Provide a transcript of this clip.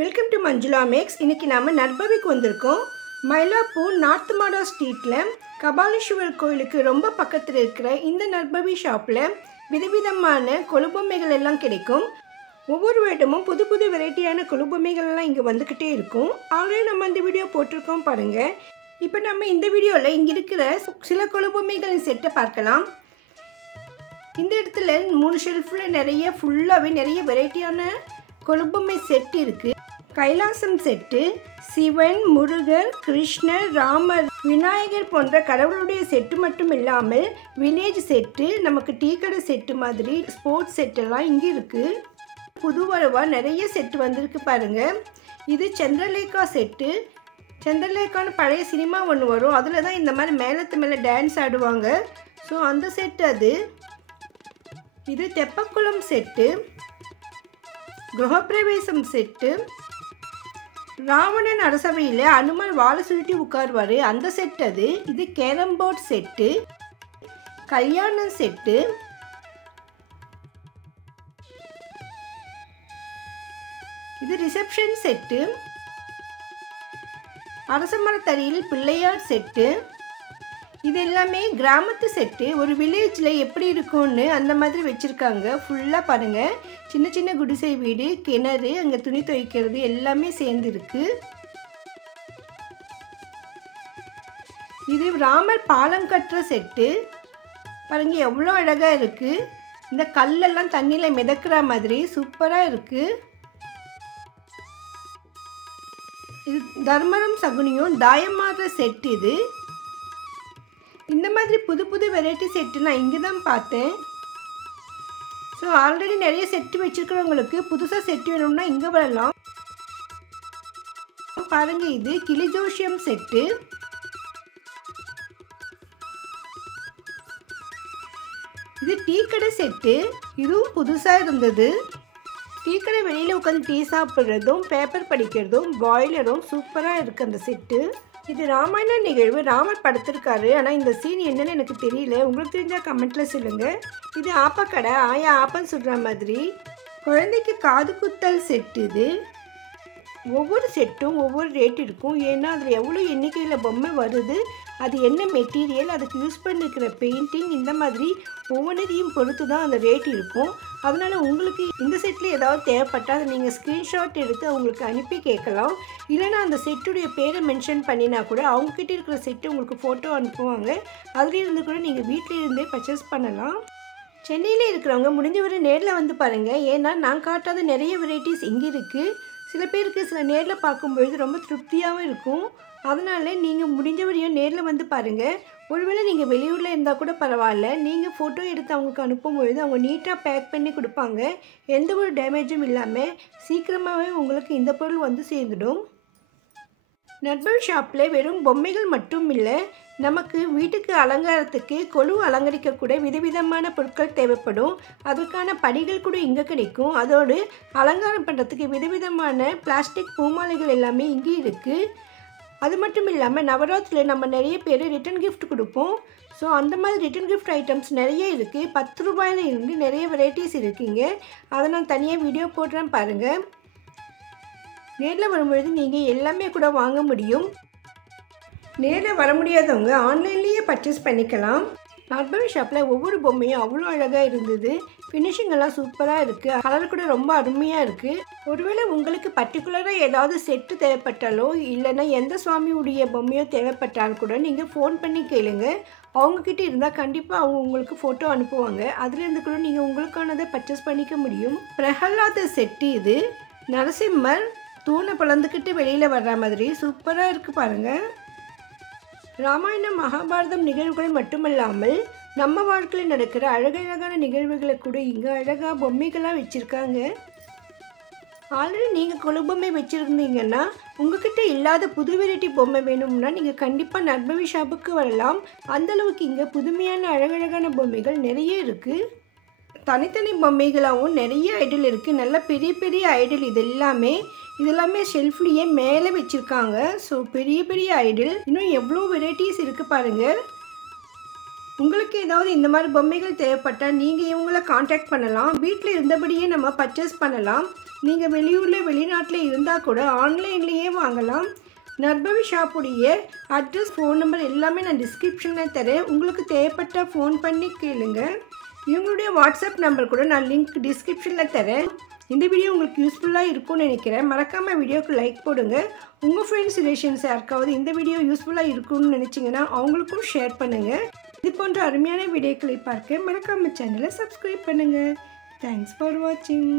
Welcome to Manjula maths. இன்றைக்கி நாம் நர்பவிக்கு வந்திருக்கோம். மயிலாப்பூர் நார்த் மாடா ஸ்ட்ரீட்டில் கபாலீஸ்வரர் கோயிலுக்கு ரொம்ப பக்கத்தில் இருக்கிற இந்த நர்பவி ஷாப்பில் விதவிதமான கொலுபொம்மைகள் எல்லாம் கிடைக்கும். ஒவ்வொரு வருடமும் புது புது வெரைட்டியான கொலுபொம்மைகள்லாம் இங்கே வந்துக்கிட்டே இருக்கும். ஆல்ரெடி நம்ம இந்த வீடியோ போட்டிருக்கோம் பாருங்கள். இப்போ நம்ம இந்த வீடியோவில் இங்கே இருக்கிற சில கொலுபொம்மைகளின் செட்டை பார்க்கலாம். இந்த இடத்துல 3 ஷெல்ஃபில் ஃபுல்லாகவே நிறைய வெரைட்டியான கொலுபொம்மை செட் இருக்குது. கைலாசம் செட்டு, சிவன், முருகர், கிருஷ்ணர், ராமர், விநாயகர் போன்ற கடவுளுடைய செட்டு மட்டும் இல்லாமல் வில்லேஜ் செட்டு, நமக்கு டீ கடை செட்டு மாதிரி ஸ்போர்ட்ஸ் செட்டெல்லாம் இங்கே இருக்குது. புது வரவாக நிறைய செட்டு வந்திருக்கு பாருங்கள். இது சந்திரலேகா செட்டு. சந்திரலேகான்னு பழைய சினிமா ஒன்று வரும், அதில் தான் இந்த மாதிரி மேலத்து மேலே டான்ஸ் ஆடுவாங்க. ஸோ அந்த செட்டு அது. இது தெப்பக்குளம் செட்டு, கிரகப்பிரவேசம் செட்டு, ராவணன் அரசவையில் அனுமன் வாழை சுருட்டி உட்காருவார் அந்த செட் அது. இது கேரம் போர்ட் செட்டு, கல்யாணம் செட்டு, இது ரிசப்ஷன் செட்டு, அரசமரத்தடியில் பிள்ளையார் செட்டு. இது எல்லாமே கிராமத்து செட்டு. ஒரு வில்லேஜில் எப்படி இருக்கும்னு அந்த மாதிரி வச்சுருக்காங்க. ஃபுல்லாக பாருங்கள், சின்ன சின்ன குடிசை வீடு, கிணறு, அங்கே துணி துவைக்கிறது எல்லாமே சேர்ந்துருக்கு. இது ராமர் பாலம் கட்டுற செட்டு. பாருங்கள் எவ்வளோ அழகாக இருக்குது. இந்த கல்லெல்லாம் தண்ணியில் மிதக்கிற மாதிரி சூப்பராக இருக்குது. இது தர்மரம் சகுனியும் தாயமாடுற செட்டு. இது இந்த மாதிரி புது புது வெரைட்டி செட்டு நான் இங்கே தான் பார்த்தேன். ஸோ ஆல்ரெடி நிறைய செட்டு வச்சுருக்கிறவங்களுக்கு புதுசாக செட்டு வேணும்னா இங்கே வரலாம். பாருங்கள், இது கிளிஜோஷியம் செட்டு. இது டீ கடை செட்டு. இதுவும் புதுசாக இருந்தது. டீ கடை வெளியில் உட்காந்து டீ சாப்பிட்றதும் பேப்பர் படிக்கிறதும் பாய்லரும் சூப்பராக இருக்குது அந்த செட்டு. இது ராமாயண நிகழ்வு, ராமர் படுத்திருக்காரு. ஆனால் இந்த சீன் என்னன்னு எனக்கு தெரியல, உங்களுக்கு தெரிஞ்சால் கமெண்ட்டில் சொல்லுங்கள். இது ஆப்பக்கடை, ஆயா ஆப்பன்னு சொல்கிற மாதிரி. குழந்தைக்கு காது குத்தல் செட்டு. இது ஒவ்வொரு செட்டும் ஒவ்வொரு ரேட் இருக்கும். ஏன்னா அதில் எவ்வளோ எண்ணிக்கையில் பொம்மை வருது, அது என்ன மெட்டீரியல், அதுக்கு யூஸ் பண்ணிருக்கிற பெயிண்டிங், இந்த மாதிரி ஒவ்வொன்றையும் பொறுத்து தான் அந்த ரேட் இருக்கும். அதனால் உங்களுக்கு இந்த செட்டில் ஏதாவது தேவைப்பட்டால் அதை நீங்கள் ஸ்க்ரீன்ஷாட் எடுத்து அவங்களுக்கு அனுப்பி கேட்கலாம். இல்லைனா அந்த செட்டுடைய பேரை மென்ஷன் பண்ணினா கூட அவங்கக்கிட்ட இருக்கிற செட்டு உங்களுக்கு ஃபோட்டோ அனுப்புவாங்க. அதுலேருந்து கூட நீங்கள் வீட்டில் இருந்தே பர்ச்சேஸ் பண்ணலாம். சென்னையில் இருக்கிறவங்க முடிஞ்சவரை நேரில் வந்து பாருங்கள். ஏன்னா நான் காட்டாத நிறைய வெரைட்டிஸ் இங்கே இருக்குது. சில பேருக்கு சில நேரில் பார்க்கும்பொழுது ரொம்ப திருப்தியாகவும் இருக்கும். அதனால் நீங்கள் முடிஞ்சவரையும் நேரில் வந்து பாருங்கள். ஒருவேளை நீங்கள் வெளியூரில் இருந்தால் கூட பரவாயில்ல, நீங்கள் ஃபோட்டோ எடுத்து அவங்களுக்கு அனுப்பும்பொழுது அவங்க நீட்டாக பேக் பண்ணி கொடுப்பாங்க. எந்த ஒரு டேமேஜும் இல்லாமல் சீக்கிரமாகவே உங்களுக்கு இந்த பொருள் வந்து சேர்ந்துடும். நர்பவி ஷாப்பில் வெறும் பொம்மைகள் மட்டும் இல்லை, நமக்கு வீட்டுக்கு அலங்காரத்துக்கு கொலு அலங்கரிக்கக்கூட விதவிதமான பொருட்கள் தேவைப்படும். அதுக்கான படிகள் கூட இங்கே கிடைக்கும். அதோடு அலங்காரம் பண்ணுறதுக்கு விதவிதமான பிளாஸ்டிக் பூமாலைகள் எல்லாமே இங்கே இருக்குது. அது மட்டும் இல்லாமல் நவராத்திரியில் நம்ம நிறைய பேர் ரிட்டன் கிஃப்ட் கொடுப்போம். ஸோ அந்த மாதிரி ரிட்டன் கிஃப்ட் ஐட்டம்ஸ் நிறைய இருக்குது. 10 ரூபாயில் இருந்து நிறைய வெரைட்டிஸ் இருக்குங்க. அதை நான் தனியாக வீடியோ போடுறேன் பாருங்கள். நேரில் வரும்பொழுது நீங்கள் எல்லாமே கூட வாங்க முடியும். நேரில் வர முடியாதவங்க ஆன்லைன்லேயே பர்ச்சேஸ் பண்ணிக்கலாம். நர்பவி ஷாப்பில் ஒவ்வொரு பொம்மையும் அவ்வளோ அழகாக இருந்தது. ஃபினிஷிங் எல்லாம் சூப்பராக இருக்குது. கலர் கூட ரொம்ப அருமையாக இருக்குது. ஒருவேளை உங்களுக்கு பர்டிகுலராக ஏதாவது செட்டு தேவைப்பட்டாலோ இல்லைன்னா எந்த சுவாமியுடைய பொம்மையோ தேவைப்பட்டாலும் கூட நீங்கள் ஃபோன் பண்ணி கேளுங்க. அவங்கக்கிட்ட இருந்தால் கண்டிப்பாக அவங்க உங்களுக்கு ஃபோட்டோ அனுப்புவாங்க. அதுலேருந்து கூட நீங்கள் உங்களுக்கானதை பர்ச்சேஸ் பண்ணிக்க முடியும். பிரகலாத செட்டு. இது நரசிம்மர் தூணை பிளந்துக்கிட்டு வெளியில் வர்ற மாதிரி சூப்பராக இருக்குது பாருங்கள். ராமாயணம் மகாபாரதம் நிகழ்வுகள் மட்டுமல்லாமல் நம்ம வாழ்க்கையில் நடக்கிற அழகழகான நிகழ்வுகளை கூட இங்கே அழகாக பொம்மைகளாக வச்சுருக்காங்க. ஆல்ரெடி நீங்கள் கொலுபொம்மை வச்சுருந்தீங்கன்னா உங்ககிட்ட இல்லாத புது வெரைட்டி பொம்மை வேணும்னா நீங்கள் கண்டிப்பாக நர்பவி ஷாப்புக்கு வரலாம். அந்தளவுக்கு இங்கே புதுமையான அழகழகான பொம்மைகள் நிறைய இருக்குது. தனித்தனி பொம்மைகளாகவும் நிறைய ஐடல் இருக்குது. நல்ல பெரிய பெரிய ஐடல். இதெல்லாமே ஷெல்ஃப்லேயே மேலே வச்சுருக்காங்க. ஸோ பெரிய பெரிய ஐடல். இன்னும் எவ்வளோ வெரைட்டிஸ் இருக்குது பாருங்கள். உங்களுக்கு ஏதாவது இந்த மாதிரி பொம்மைகள் தேவைப்பட்டால் நீங்கள் இவங்களை காண்டாக்ட் பண்ணலாம். வீட்டில் இருந்தபடியே நம்ம பர்ச்சேஸ் பண்ணலாம். நீங்கள் வெளியூரில் வெளிநாட்டில் இருந்தால் இருந்தால் கூட ஆன்லைன்லேயே வாங்கலாம். நர்பவி ஷாப்புடைய அட்ரஸ், ஃபோன் நம்பர் எல்லாமே நான் டிஸ்கிரிப்ஷனில் தரேன். உங்களுக்கு தேவைப்பட்டால் ஃபோன் பண்ணி கேளுங்க. இவங்களுடைய வாட்ஸ்அப் நம்பர் கூட நான் லிங்க் டிஸ்கிரிப்ஷனில் தரேன். இந்த வீடியோ உங்களுக்கு யூஸ்ஃபுல்லாக இருக்கும்னு நினைக்கிறேன். மறக்காமல் வீடியோக்கு லைக் போடுங்க. உங்கள் ஃப்ரெண்ட்ஸ் ரிலேஷன்ஸ் யாருக்காவது இந்த வீடியோ யூஸ்ஃபுல்லாக இருக்கும்னு நினச்சிங்கன்னா அவங்களுக்கும் ஷேர் பண்ணுங்கள். இது போன்ற அருமையான வீடியோக்களை பார்க்க மறக்காமல் சேனலை சப்ஸ்கிரைப் பண்ணுங்கள். தேங்க்ஸ் ஃபார் வாட்சிங்.